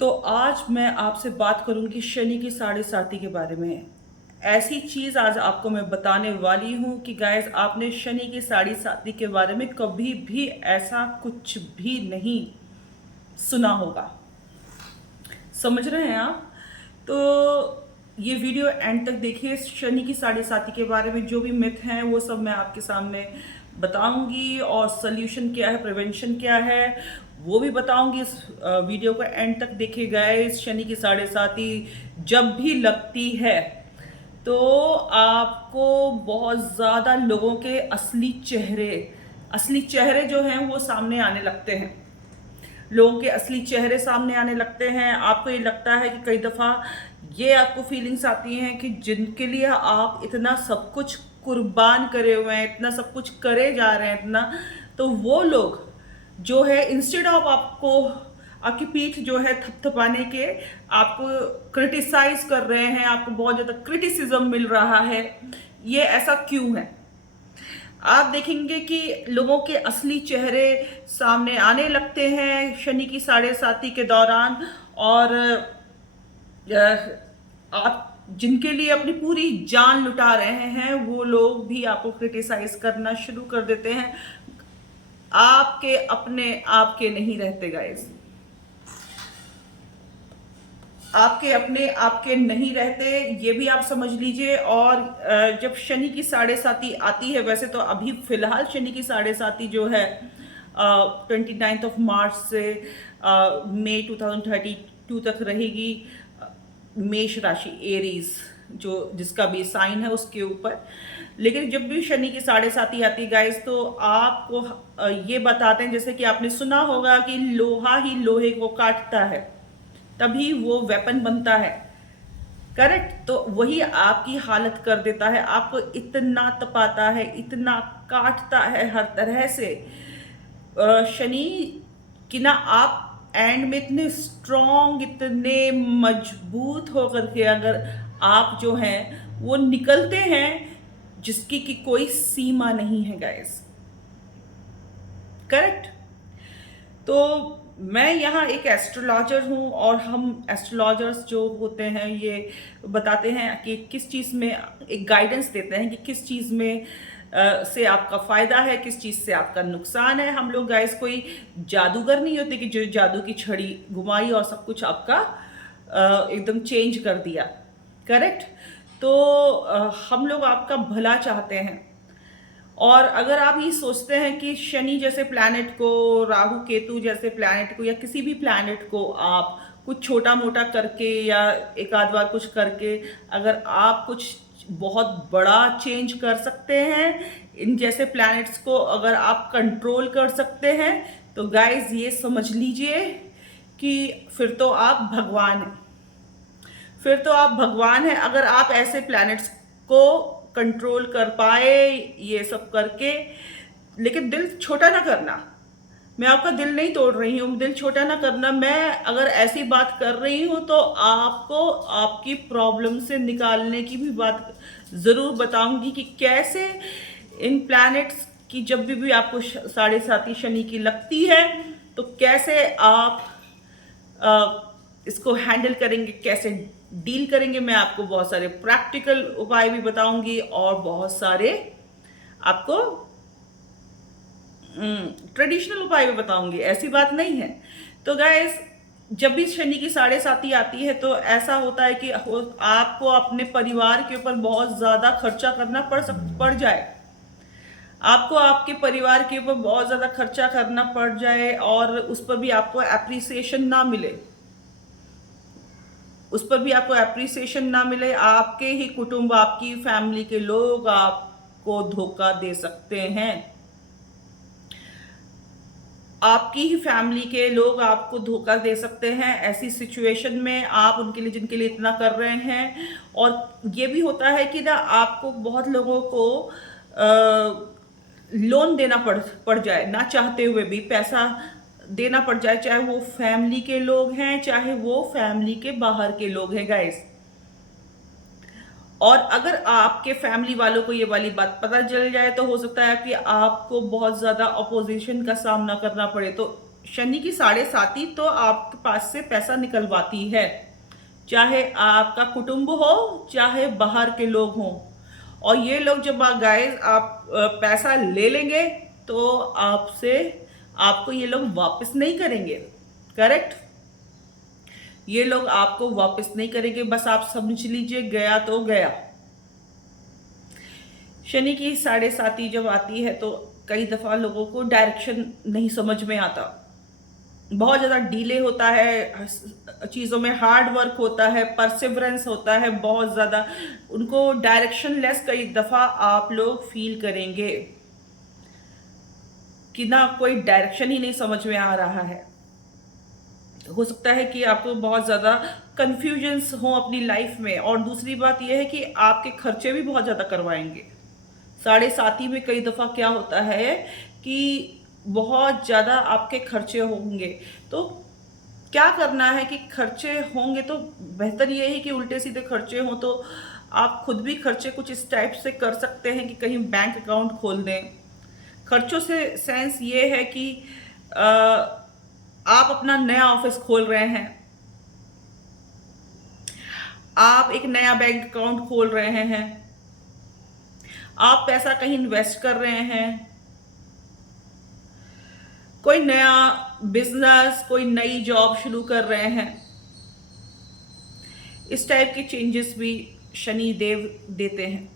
तो आज मैं आपसे बात करूंगी शनि की साढ़े साती के बारे में। ऐसी चीज आज आपको मैं बताने वाली हूं कि गाइस आपने शनि की साढ़े साती के बारे में कभी भी ऐसा कुछ भी नहीं सुना होगा। समझ रहे हैं आप? तो ये वीडियो एंड तक देखिए। शनि की साढ़े साती के बारे में जो भी मिथ हैं वो सब मैं आपके सामने बताऊंगी, और सोल्यूशन क्या है, प्रिवेंशन क्या है, वो भी बताऊंगी। इस वीडियो को एंड तक देखिए गाइस। शनि की साढ़े साती जब भी लगती है तो आपको बहुत ज़्यादा लोगों के असली चेहरे जो हैं वो सामने आने लगते हैं। लोगों के असली चेहरे सामने आने लगते हैं। आपको ये लगता है कि कई दफ़ा ये आपको फीलिंग्स आती हैं कि जिनके लिए आप इतना सब कुछ कुर्बान करे हुए हैं, इतना सब कुछ करे जा रहे हैं, इतना, तो वो लोग जो है इंस्टेड ऑफ आपको, आपकी पीठ जो है थपथपाने के, आपको क्रिटिसाइज कर रहे हैं, आपको बहुत ज़्यादा क्रिटिसिज्म मिल रहा है। ये ऐसा क्यों है? आप देखेंगे कि लोगों के असली चेहरे सामने आने लगते हैं शनि की साढ़े साती के दौरान। और आप जिनके लिए अपनी पूरी जान लुटा रहे हैं वो लोग भी आपको क्रिटिसाइज करना शुरू कर देते हैं। आपके अपने आपके नहीं रहते गाइस, आपके अपने आपके नहीं रहते, ये भी आप समझ लीजिए। और जब शनि की साढ़े साती आती है, वैसे तो अभी फिलहाल शनि की साढ़े साती जो है 29 मार्च से मई 2032 तक रहेगी। मेष राशि, एरीज, जो जिसका भी साइन है उसके ऊपर। लेकिन जब भी शनि की साढ़े साती आती है गाइस, तो आपको ये बताते हैं, जैसे कि आपने सुना होगा कि लोहा ही लोहे को काटता है तभी वो वेपन बनता है। करेक्ट? तो वही आपकी हालत कर देता है, आपको इतना तपाता है, इतना काटता है हर तरह से शनि कि ना आप एंड में इतने स्ट्रॉन्ग, इतने मजबूत होकर के अगर आप जो हैं वो निकलते हैं जिसकी कि कोई सीमा नहीं है गाइस। करेक्ट? तो मैं यहाँ एक एस्ट्रोलॉजर हूँ, और हम एस्ट्रोलॉजर्स जो होते हैं ये बताते हैं कि किस चीज़ में, एक गाइडेंस देते हैं कि किस चीज़ में से आपका फ़ायदा है, किस चीज़ से आपका नुकसान है। हम लोग गाइस कोई जादूगर नहीं होते कि जो जादू की छड़ी घुमाई और सब कुछ आपका एकदम चेंज कर दिया। करेक्ट? तो हम लोग आपका भला चाहते हैं। और अगर आप ये सोचते हैं कि शनि जैसे प्लैनेट को, राहु केतु जैसे प्लैनेट को, या किसी भी प्लैनेट को आप कुछ छोटा मोटा करके या एक आध बार कुछ करके अगर आप कुछ बहुत बड़ा चेंज कर सकते हैं, इन जैसे प्लैनेट्स को अगर आप कंट्रोल कर सकते हैं, तो गाइस ये समझ लीजिए कि फिर तो आप भगवान हैं। फिर तो आप भगवान हैं अगर आप ऐसे प्लैनेट्स को कंट्रोल कर पाए, ये सब करके। लेकिन दिल छोटा ना करना, मैं आपका दिल नहीं तोड़ रही हूँ, दिल छोटा ना करना। मैं अगर ऐसी बात कर रही हूँ तो आपको आपकी प्रॉब्लम से निकालने की भी बात ज़रूर बताऊंगी कि कैसे इन प्लैनेट्स की जब भी आपको साढ़े साती शनि की लगती है तो कैसे आप इसको हैंडल करेंगे, कैसे डील करेंगे। मैं आपको बहुत सारे प्रैक्टिकल उपाय भी बताऊंगी और बहुत सारे आपको ट्रेडिशनल उपाय भी बताऊंगी, ऐसी बात नहीं है। तो गाइस, जब भी शनि की साढ़े साती आती है तो ऐसा होता है कि आपको अपने परिवार के ऊपर बहुत ज़्यादा खर्चा करना पड़ जाए। आपको आपके परिवार के ऊपर बहुत ज़्यादा खर्चा करना पड़ जाए और उस पर भी आपको एप्रिसिएशन ना मिले, उस पर भी आपको एप्रिसिएशन ना मिले। आपके ही कुटुंब, आपकी फैमिली के लोग आपको धोखा दे सकते हैं। आपकी ही फैमिली के लोग आपको धोखा दे सकते हैं। ऐसी सिचुएशन में आप उनके लिए, जिनके लिए इतना कर रहे हैं, और ये भी होता है कि ना आपको बहुत लोगों को लोन देना पड़ जाए, ना चाहते हुए भी पैसा देना पड़ जाए, चाहे वो फैमिली के लोग हैं, चाहे वो फैमिली के बाहर के लोग हैं गाइस। और अगर आपके फैमिली वालों को ये वाली बात पता चल जाए तो हो सकता है कि आपको बहुत ज़्यादा अपोजिशन का सामना करना पड़े। तो शनि की साढ़े साती तो आपके पास से पैसा निकलवाती है, चाहे आपका कुटुंब हो चाहे बाहर के लोग हों। और ये लोग जब गाइस आप पैसा ले लेंगे तो आपसे आपको ये लोग वापस नहीं करेंगे। करेक्ट? ये लोग आपको वापस नहीं करेंगे, बस आप समझ लीजिए गया तो गया। शनि की साढ़े साती जब आती है तो कई दफा लोगों को डायरेक्शन नहीं समझ में आता, बहुत ज़्यादा डीले होता है चीज़ों में, हार्ड वर्क होता है, परसिवरेंस होता है बहुत ज़्यादा, उनको डायरेक्शन लेस कई दफ़ा आप लोग फील करेंगे कि ना कोई डायरेक्शन ही नहीं समझ में आ रहा है। हो सकता है कि आपको बहुत ज़्यादा कन्फ्यूजन्स हो अपनी लाइफ में। और दूसरी बात यह है कि आपके खर्चे भी बहुत ज़्यादा करवाएंगे। साढ़े साती में कई दफ़ा क्या होता है कि बहुत ज़्यादा आपके खर्चे होंगे। तो क्या करना है कि खर्चे होंगे तो बेहतर ये है कि उल्टे सीधे खर्चे हों तो आप खुद भी खर्चे कुछ इस टाइप से कर सकते हैं कि कहीं बैंक अकाउंट खोल दें। खर्चों से सेंस ये है कि आप अपना नया ऑफिस खोल रहे हैं, आप एक नया बैंक अकाउंट खोल रहे हैं, आप पैसा कहीं इन्वेस्ट कर रहे हैं, कोई नया बिजनेस, कोई नई जॉब शुरू कर रहे हैं। इस टाइप के चेंजेस भी शनि देव देते हैं।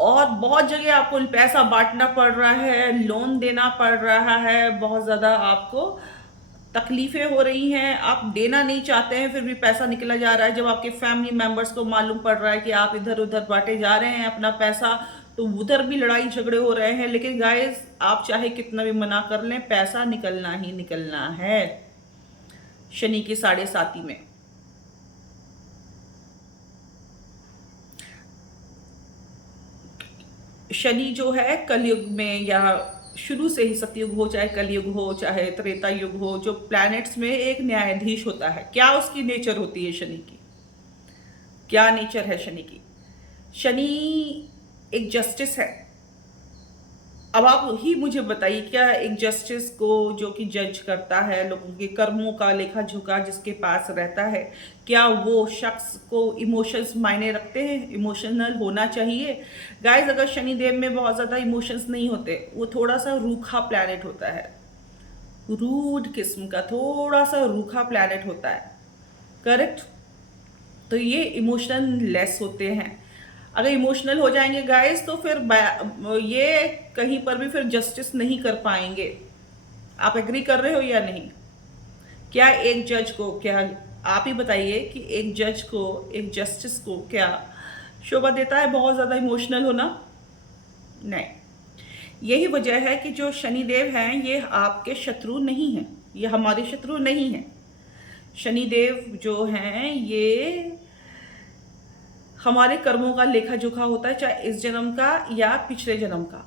और बहुत जगह आपको पैसा बांटना पड़ रहा है, लोन देना पड़ रहा है, बहुत ज़्यादा आपको तकलीफें हो रही हैं, आप देना नहीं चाहते हैं फिर भी पैसा निकला जा रहा है। जब आपके फैमिली मेंबर्स को मालूम पड़ रहा है कि आप इधर उधर बांटे जा रहे हैं अपना पैसा, तो उधर भी लड़ाई झगड़े हो रहे हैं। लेकिन गाइस, आप चाहे कितना भी मना कर लें, पैसा निकलना ही निकलना है शनि की साढ़े साती में। शनि जो है कलयुग में या शुरू से ही, सतयुग हो चाहे कलयुग हो चाहे त्रेता युग हो, जो प्लैनेट्स में एक न्यायाधीश होता है। क्या उसकी नेचर होती है शनि की? क्या नेचर है शनि की? शनि एक जस्टिस है। अब आप ही मुझे बताइए, क्या एक जस्टिस को जो कि जज करता है, लोगों के कर्मों का लेखा जोखा जिसके पास रहता है, क्या वो शख्स को इमोशंस मायने रखते हैं? इमोशनल होना चाहिए गाइस। अगर शनिदेव में बहुत ज़्यादा इमोशंस नहीं होते, वो थोड़ा सा रूखा प्लैनेट होता है, रूड किस्म का थोड़ा सा रूखा प्लैनेट होता है। करेक्ट? तो ये इमोशन लेस होते हैं। अगर इमोशनल हो जाएंगे गाइस तो फिर ये कहीं पर भी फिर जस्टिस नहीं कर पाएंगे। आप एग्री कर रहे हो या नहीं? क्या एक जज को, क्या आप ही बताइए कि एक जज को, एक जस्टिस को क्या शोभा देता है बहुत ज़्यादा इमोशनल होना? नहीं। यही वजह है कि जो शनिदेव हैं ये आपके शत्रु नहीं हैं, ये हमारे शत्रु नहीं हैं। शनिदेव जो हैं ये हमारे कर्मों का लेखा जोखा होता है, चाहे इस जन्म का या पिछले जन्म का।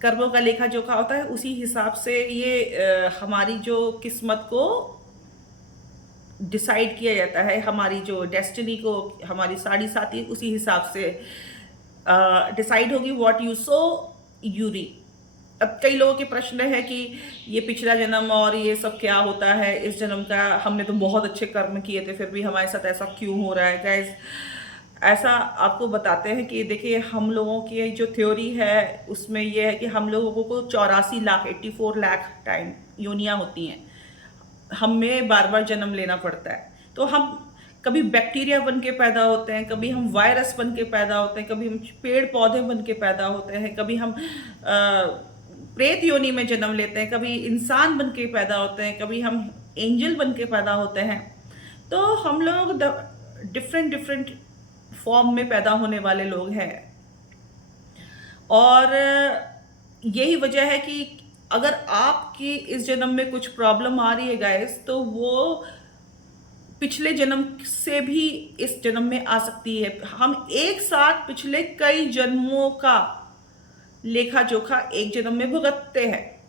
कर्मों का लेखा जोखा होता है, उसी हिसाब से ये हमारी जो किस्मत को डिसाइड किया जाता है, हमारी जो डेस्टिनी को, हमारी साढ़े साती उसी हिसाब से डिसाइड होगी। What you sow you reap. अब कई लोगों के प्रश्न है कि ये पिछला जन्म और ये सब क्या होता है, इस जन्म का हमने तो बहुत अच्छे कर्म किए थे फिर भी हमारे साथ ऐसा क्यों हो रहा है? गाइस, ऐसा आपको बताते हैं कि देखिए, हम लोगों की जो थ्योरी है उसमें ये है कि हम लोगों को 84 लाख 84 लाख टाइम योनियाँ होती हैं, हमें बार बार जन्म लेना पड़ता है। तो हम कभी बैक्टीरिया बन के पैदा होते हैं, कभी हम वायरस बन के पैदा होते हैं, कभी हम पेड़ पौधे बन के पैदा होते हैं, कभी हम प्रेत योनि में जन्म लेते हैं, कभी इंसान बन के पैदा होते हैं, कभी हम एंजल बन के पैदा होते हैं। तो हम लोग डिफरेंट डिफरेंट फॉर्म में पैदा होने वाले लोग हैं। और यही वजह है कि अगर आपकी इस जन्म में कुछ प्रॉब्लम आ रही है गाइस, तो वो पिछले जन्म से भी इस जन्म में आ सकती है। हम एक साथ पिछले कई जन्मों का लेखा जोखा एक जन्म में भुगतते हैं।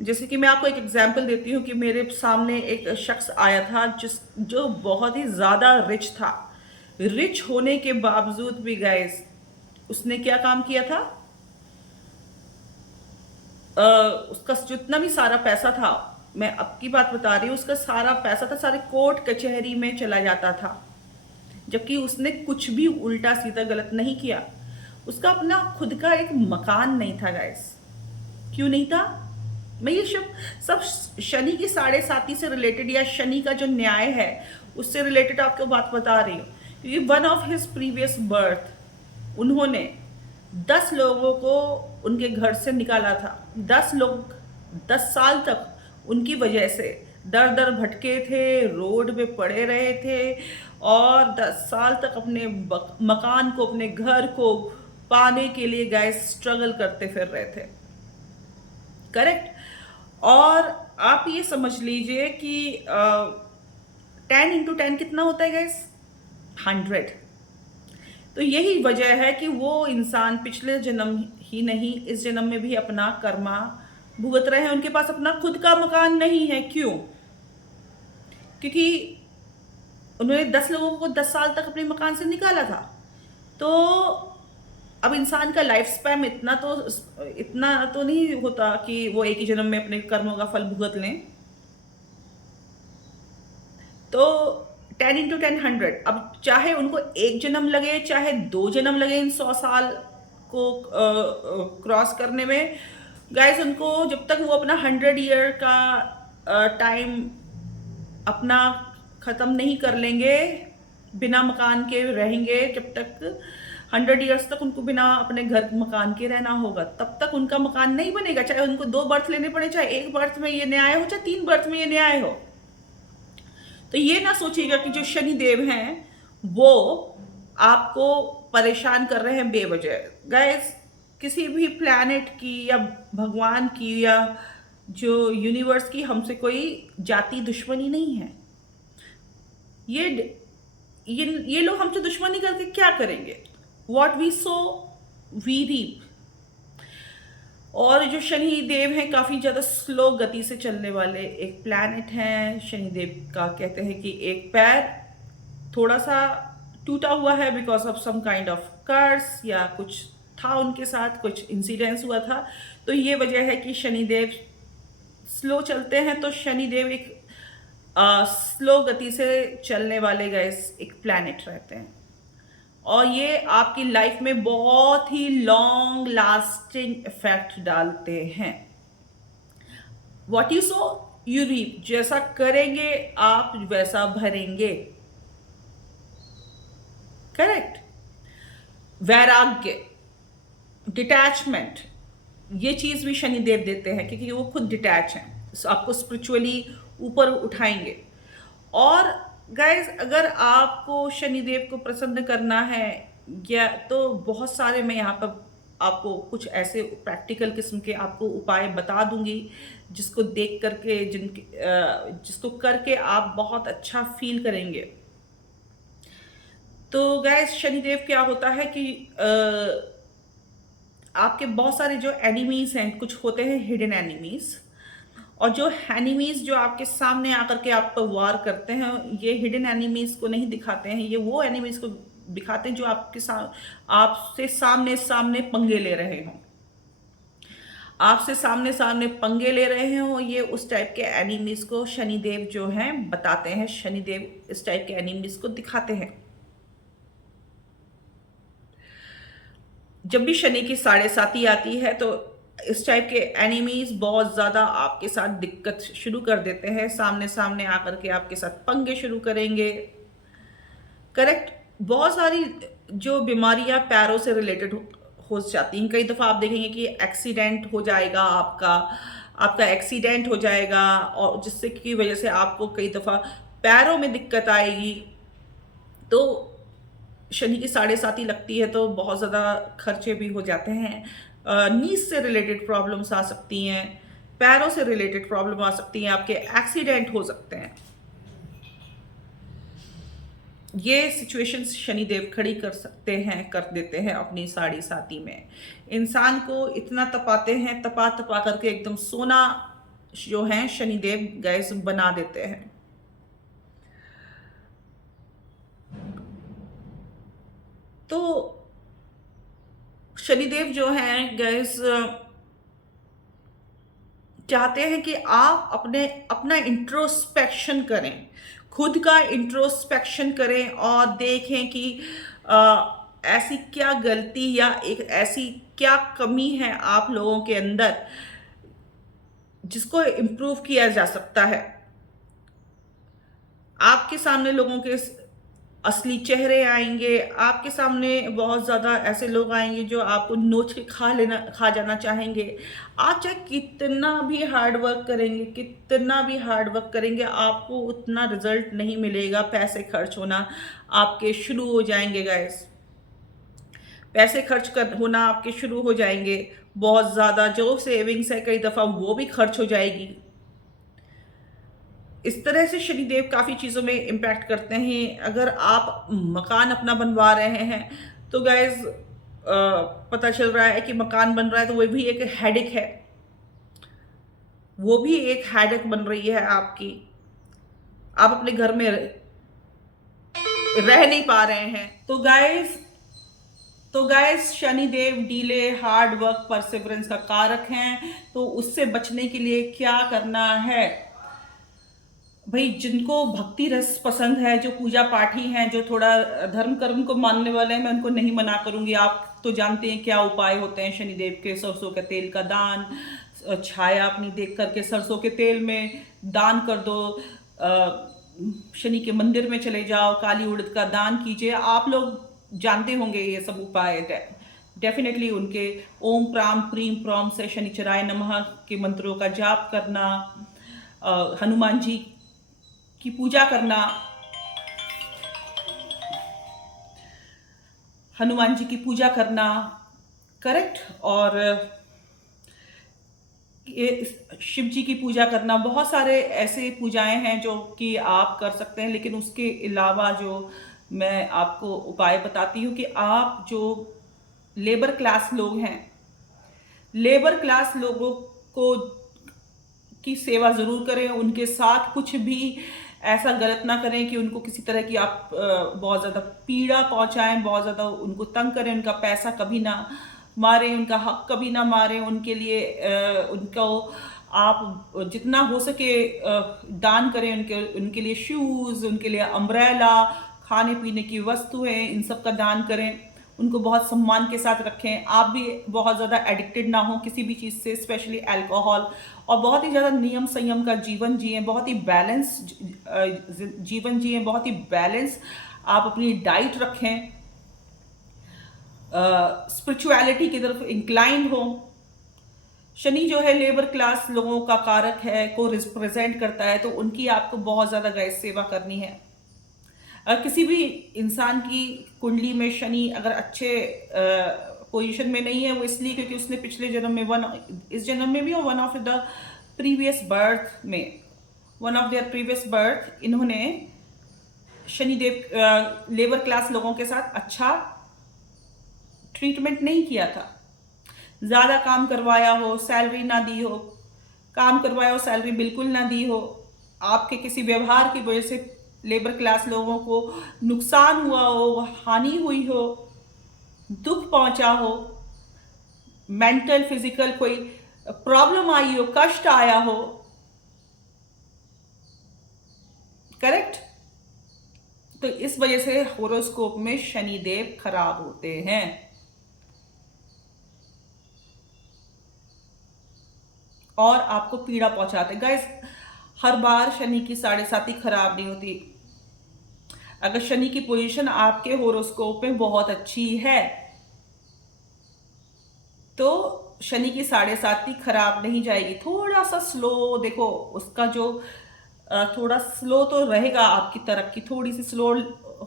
जैसे कि मैं आपको एक एग्जांपल देती हूँ कि मेरे सामने एक शख्स आया था जो बहुत ही ज़्यादा रिच था। रिच होने के बावजूद भी गाइस, उसने क्या काम किया था? उसका जितना भी सारा पैसा था, मैं अब की बात बता रही हूँ, उसका सारा पैसा था सारे कोर्ट कचहरी में चला जाता था, जबकि उसने कुछ भी उल्टा सीधा गलत नहीं किया। उसका अपना खुद का एक मकान नहीं था गाइस। क्यों नहीं था? मैं ये सब शनि की साढ़े साती से रिलेटेड या शनि का जो न्याय है उससे रिलेटेड आपको बात बता रही हूँ, क्योंकि one of his previous birth उन्होंने 10 लोगों को उनके घर से निकाला था। 10 लोग 10 साल तक उनकी वजह से दर दर भटके थे, रोड पे पड़े रहे थे और 10 साल तक अपने मकान को, अपने घर को पाने के लिए गैस स्ट्रगल करते फिर रहे थे। करेक्ट। और आप ये समझ लीजिए कि 10 × 10 कितना होता है गैस? 100। तो यही वजह है कि वो इंसान पिछले जन्म ही नहीं, इस जन्म में भी अपना कर्मा भुगत रहे हैं। उनके पास अपना खुद का मकान नहीं है। क्यों? क्योंकि उन्होंने 10 लोगों को 10 साल तक अपने मकान से निकाला था। तो अब इंसान का लाइफ स्पैन इतना तो नहीं होता कि वो एक ही जन्म में अपने कर्मों का फल भुगत लें। तो 10 × 10 100। अब चाहे उनको एक जन्म लगे, चाहे 2 जन्म लगे इन 100 साल को क्रॉस करने में, गाइस उनको जब तक वो अपना 100 ईयर का टाइम अपना ख़त्म नहीं कर लेंगे, बिना मकान के रहेंगे, जब तक 100 ईयर्स तक उनको बिना अपने घर मकान के रहना होगा, तब तक उनका मकान नहीं बनेगा। चाहे उनको 2 बर्थ लेने पड़े, चाहे 1 बर्थ में ये न्याय हो, चाहे 3 बर्थ में ये न्याय हो। तो ये ना सोचिएगा कि जो शनि देव हैं वो आपको परेशान कर रहे हैं बेवजह। गाइस, किसी भी प्लैनेट की या भगवान की या जो यूनिवर्स की हमसे कोई जाति दुश्मनी नहीं है। ये ये लोग हमसे दुश्मनी करके क्या करेंगे? What we sow we reap. और जो शनि देव हैं काफ़ी ज़्यादा स्लो गति से चलने वाले एक प्लैनेट हैं। शनि देव का कहते हैं कि एक पैर थोड़ा सा टूटा हुआ है because of some kind of curse, या कुछ था उनके साथ, कुछ इंसिडेंस हुआ था। तो ये वजह है कि शनि देव स्लो चलते हैं। तो शनि देव एक स्लो गति से चलने वाले गैस एक प्लैनेट रहते हैं, और ये आपकी लाइफ में बहुत ही लॉन्ग लास्टिंग इफेक्ट डालते हैं। What you sow you reap. जैसा करेंगे आप वैसा भरेंगे। करेक्ट। वैराग्य, डिटैचमेंट, ये चीज भी शनि देव देते हैं क्योंकि वो खुद डिटैच हैं, आपको स्पिरिचुअली ऊपर उठाएंगे। और गाइज, अगर आपको शनिदेव को प्रसन्न करना है, या तो बहुत सारे मैं यहाँ पर आपको कुछ ऐसे प्रैक्टिकल किस्म के आपको उपाय बता दूंगी जिसको देख करके जिसको करके आप बहुत अच्छा फील करेंगे। तो गाइज, शनिदेव क्या होता है कि आपके बहुत सारे जो एनिमीज हैं, कुछ होते हैं हिडन एनिमीज, और जो एनिमीज जो आपके सामने आकर के आप पर वार करते हैं, ये हिडन एनिमीज को नहीं दिखाते हैं, ये वो एनिमीज को दिखाते हैं जो आपसे सामने सामने पंगे ले रहे हों। आपसे सामने सामने पंगे ले रहे हो, ये उस टाइप के एनिमीज को शनिदेव जो हैं बताते हैं। शनिदेव इस टाइप के एनिमीज को दिखाते हैं। जब भी शनि की साढ़े साती आती है तो इस टाइप के एनिमीज बहुत ज़्यादा आपके साथ दिक्कत शुरू कर देते हैं, सामने सामने आकर के आपके साथ पंगे शुरू करेंगे। करेक्ट। बहुत सारी जो बीमारियां पैरों से रिलेटेड हो जाती हैं। कई दफ़ा आप देखेंगे कि एक्सीडेंट हो जाएगा, आपका एक्सीडेंट हो जाएगा, और जिससे की वजह से आपको कई दफ़ा पैरों में दिक्कत आएगी। तो शनि की साढ़े साती लगती है तो बहुत ज़्यादा खर्चे भी हो जाते हैं। नीज से रिलेटेड प्रॉब्लम्स आ सकती हैं, पैरों से रिलेटेड प्रॉब्लम आ सकती हैं, आपके एक्सीडेंट हो सकते हैं। ये सिचुएशंस शनिदेव खड़ी कर सकते हैं, कर देते हैं अपनी साढ़े साती में। इंसान को इतना तपाते हैं, तपा तपा करके एकदम सोना जो है शनिदेव गैस बना देते हैं। तो शनिदेव जो हैं गैस चाहते हैं कि आप अपना इंट्रोस्पेक्शन करें, खुद का इंट्रोस्पेक्शन करें और देखें कि ऐसी क्या गलती या एक ऐसी क्या कमी है आप लोगों के अंदर जिसको इम्प्रूव किया जा सकता है। आपके सामने लोगों के असली चेहरे आएंगे, आपके सामने बहुत ज़्यादा ऐसे लोग आएंगे जो आपको नोच के खा जाना चाहेंगे। आप चाहे कितना भी हार्ड वर्क करेंगे, कितना भी हार्ड वर्क करेंगे, आपको उतना रिजल्ट नहीं मिलेगा। पैसे खर्च होना आपके शुरू हो जाएंगे गाइस, पैसे खर्च कर होना आपके शुरू हो जाएंगे। बहुत ज़्यादा जो सेविंग्स है कई दफ़ा वो भी खर्च हो जाएगी। इस तरह से शनिदेव काफ़ी चीज़ों में इम्पैक्ट करते हैं। अगर आप मकान अपना बनवा रहे हैं तो गाइज पता चल रहा है कि मकान बन रहा है तो वो भी एक हेडेक है, वो भी एक हेडेक बन रही है आपकी। आप अपने घर में रह नहीं पा रहे हैं। तो guys Shanidev delay, hard work, perseverance का कारक हैं। तो उससे बचने के लिए क्या करना है भाई? जिनको भक्ति रस पसंद है, जो पूजा पाठी हैं, जो थोड़ा धर्म कर्म को मानने वाले हैं, मैं उनको नहीं मना करूंगी। आप तो जानते हैं क्या उपाय होते हैं शनिदेव के। सरसों के तेल का दान, छाया अपनी देख करके सरसों के तेल में दान कर दो, शनि के मंदिर में चले जाओ, काली उड़द का दान कीजिए। आप लोग जानते होंगे ये सब उपाय। डेफिनेटली उनके ओम प्राम प्रीम प्रॉम से शनिचराय नमः के मंत्रों का जाप करना, हनुमान जी की पूजा करना, हनुमान जी की पूजा करना, करेक्ट। और शिव जी की पूजा करना, बहुत सारे ऐसे पूजाएं हैं जो कि आप कर सकते हैं। लेकिन उसके अलावा जो मैं आपको उपाय बताती हूँ कि आप जो लेबर क्लास लोग हैं, लेबर क्लास लोगों को की सेवा जरूर करें। उनके साथ कुछ भी ऐसा गलत ना करें कि उनको किसी तरह की आप बहुत ज़्यादा पीड़ा पहुंचाएं, बहुत ज़्यादा उनको तंग करें, उनका पैसा कभी ना मारें, उनका हक कभी ना मारें। उनके लिए उनको आप जितना हो सके दान करें। उनके उनके लिए शूज़, उनके लिए अम्ब्रेला, खाने पीने की वस्तुएं, इन सब का दान करें। उनको बहुत सम्मान के साथ रखें। आप भी बहुत ज़्यादा एडिक्टेड ना हो किसी भी चीज़ से, स्पेशली अल्कोहल। और बहुत ही ज़्यादा नियम संयम का जीवन जिए, बहुत ही बैलेंस जीवन जिए, बहुत ही बैलेंस आप अपनी डाइट रखें, स्पिरिचुअलिटी की तरफ इंक्लाइन हो। शनि जो है लेबर क्लास लोगों का कारक है, को रिप्रेजेंट करता है। तो उनकी आपको बहुत ज़्यादा गैस सेवा करनी है। किसी भी इंसान की कुंडली में शनि अगर अच्छे पोजीशन में नहीं है, वो इसलिए क्योंकि उसने पिछले जन्म में इस जन्म में भी और one of the previous birth में, one of their previous birth, इन्होंने शनिदेव लेबर क्लास लोगों के साथ अच्छा ट्रीटमेंट नहीं किया था। ज़्यादा काम करवाया हो, सैलरी ना दी हो, काम करवाया हो, सैलरी बिल्कुल ना दी हो, आपके किसी व्यवहार की वजह से लेबर क्लास लोगों को नुकसान हुआ हो, हानि हुई हो, दुख पहुंचा हो, मेंटल फिजिकल कोई प्रॉब्लम आई हो, कष्ट आया हो, करेक्ट। तो इस वजह से होरोस्कोप में शनिदेव खराब होते हैं। और आपको पीड़ा पहुंचाते। गाइस, हर बार शनि की 7.5 खराब नहीं होती। अगर शनि की पोजीशन आपके होरोस्कोप में बहुत अच्छी है तो शनि की 7.5 खराब नहीं जाएगी। थोड़ा सा स्लो, देखो उसका जो थोड़ा स्लो तो रहेगा, आपकी तरक्की थोड़ी सी स्लो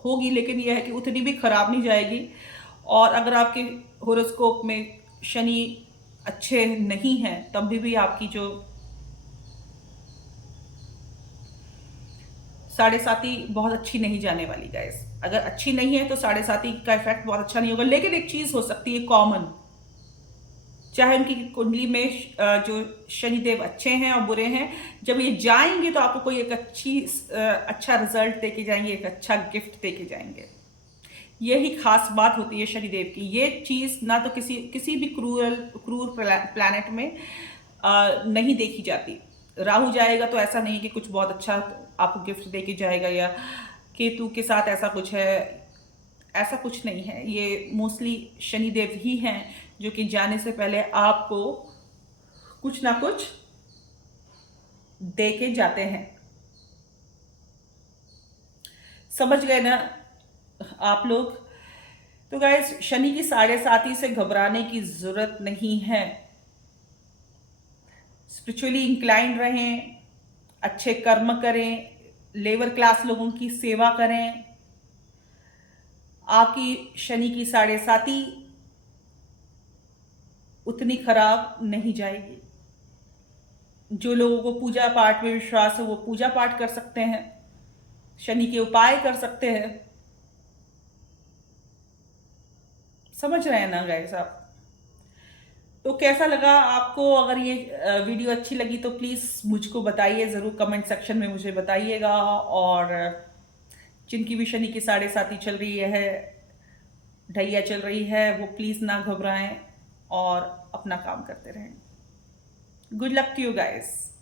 होगी, लेकिन यह है कि उतनी भी खराब नहीं जाएगी। और अगर आपके होरोस्कोप में शनि अच्छे नहीं हैं तब भी आपकी जो 7.5 बहुत अच्छी नहीं जाने वाली गाइस। अगर अच्छी नहीं है तो 7.5 का इफेक्ट बहुत अच्छा नहीं होगा। लेकिन एक चीज हो सकती है कॉमन, चाहे उनकी कुंडली में जो शनिदेव अच्छे हैं और बुरे हैं, जब ये जाएंगे तो आपको कोई एक अच्छा रिजल्ट देके जाएंगे, एक अच्छा गिफ्ट देके जाएंगे। यही खास बात होती है शनिदेव की। ये चीज ना तो किसी भी क्रूर प्लैनेट में नहीं देखी जाती। राहु जाएगा तो ऐसा नहीं कि कुछ बहुत अच्छा आपको गिफ्ट दे के जाएगा, या केतु के साथ ऐसा कुछ है, ऐसा कुछ नहीं है। ये मोस्टली शनिदेव ही हैं जो कि जाने से पहले आपको कुछ ना कुछ दे के जाते हैं। समझ गए ना आप लोग? तो गाइस, शनि की 7.5 से घबराने की जरूरत नहीं है। स्पिरिचुअली इंक्लाइंड रहें, अच्छे कर्म करें, लेबर क्लास लोगों की सेवा करें। आपकी शनि की 7.5 उतनी खराब नहीं जाएगी। जो लोगों को पूजा पाठ में विश्वास है वो पूजा पाठ कर सकते हैं, शनि के उपाय कर सकते हैं। समझ रहे हैं ना गाइस आप? तो कैसा लगा आपको? अगर ये वीडियो अच्छी लगी तो प्लीज़ मुझको बताइए, ज़रूर कमेंट सेक्शन में मुझे बताइएगा। और जिनकी भी शनि की 7.5 चल रही है, ढैया चल रही है, वो प्लीज़ ना घबराएं और अपना काम करते रहें। Good luck to you guys.